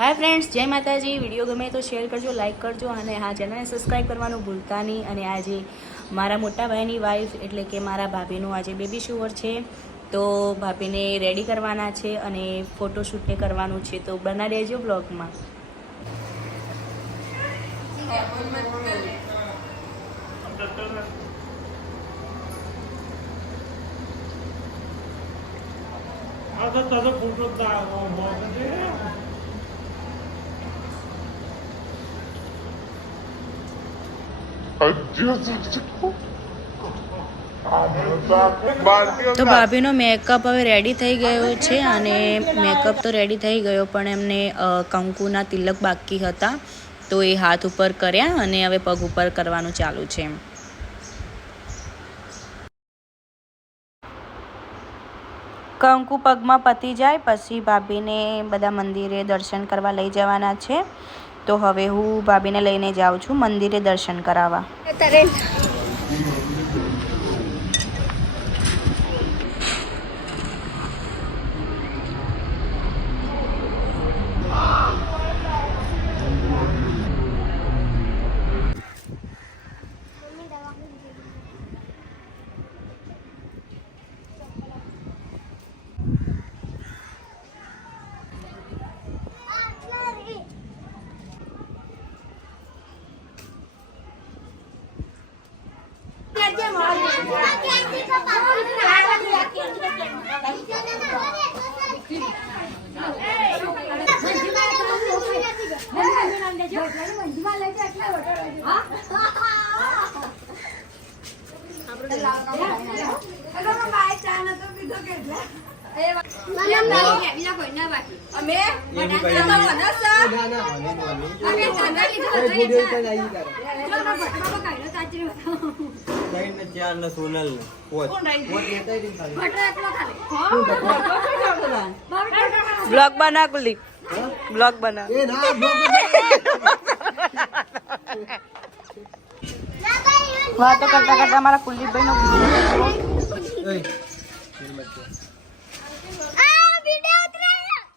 Hi friends, जय माताजी। Video गमे तो शेर करजो, लाइक करजो અને હા ચેનલને સબસ્ક્રાઈબ કરવાનું ભૂલતા નહીં। અને આજે મારા મોટા ભાઈની વાઈફ એટલે કે મારા ભાભીનું આજે બેબી શાવર છે, તો ભાભીને રેડી કરવાના છે અને ફોટોશૂટને કરવાનું છે, તો બના રહેજો બ્લોગમાં। તો ભાભીનો મેકઅપ હવે રેડી થઈ ગયો છે અને મેકઅપ તો રેડી થઈ ગયો, પણ એમને કંકુના તિલક બાકી હતા, તો એ હાથ ઉપર કર્યા અને હવે પગ ઉપર કરવાનું ચાલુ છે। કંકુ પગમાં પતી જાય પછી ભાભીને બધા મંદિરે દર્શન કરવા લઈ જવાના છે, તો હવે હું ભાભીને લઈને જાઉં છું મંદિરે દર્શન કરાવવા। ब्लॉग बना कुलदीप, ब्लॉग बना। वातो करता करता हमारा कुलदीप भाई नो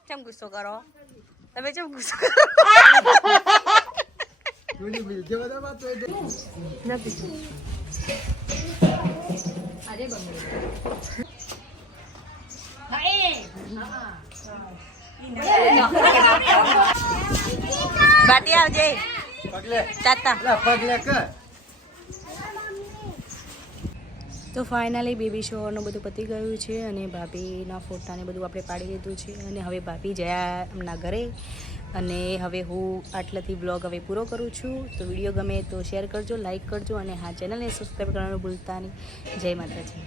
चम गुस्सो करो, तबे चम गुस्सो करो। बाटी आवजे ताता તો ફાઇનલી બેબી શોવરનું બધું પતી ગયું છે અને ભાભીના ફોટાને બધું આપણે પાડી લીધું છે અને હવે ભાભી જયા એમના ઘરે, અને હવે હું આટલાથી બ્લોગ હવે પૂરો કરું છું। તો વિડીયો ગમે તો શેર કરજો, લાઇક કરજો અને હા ચેનલને સબસ્ક્રાઈબ કરવાનું ભૂલતા નહીં। જય માતાજી।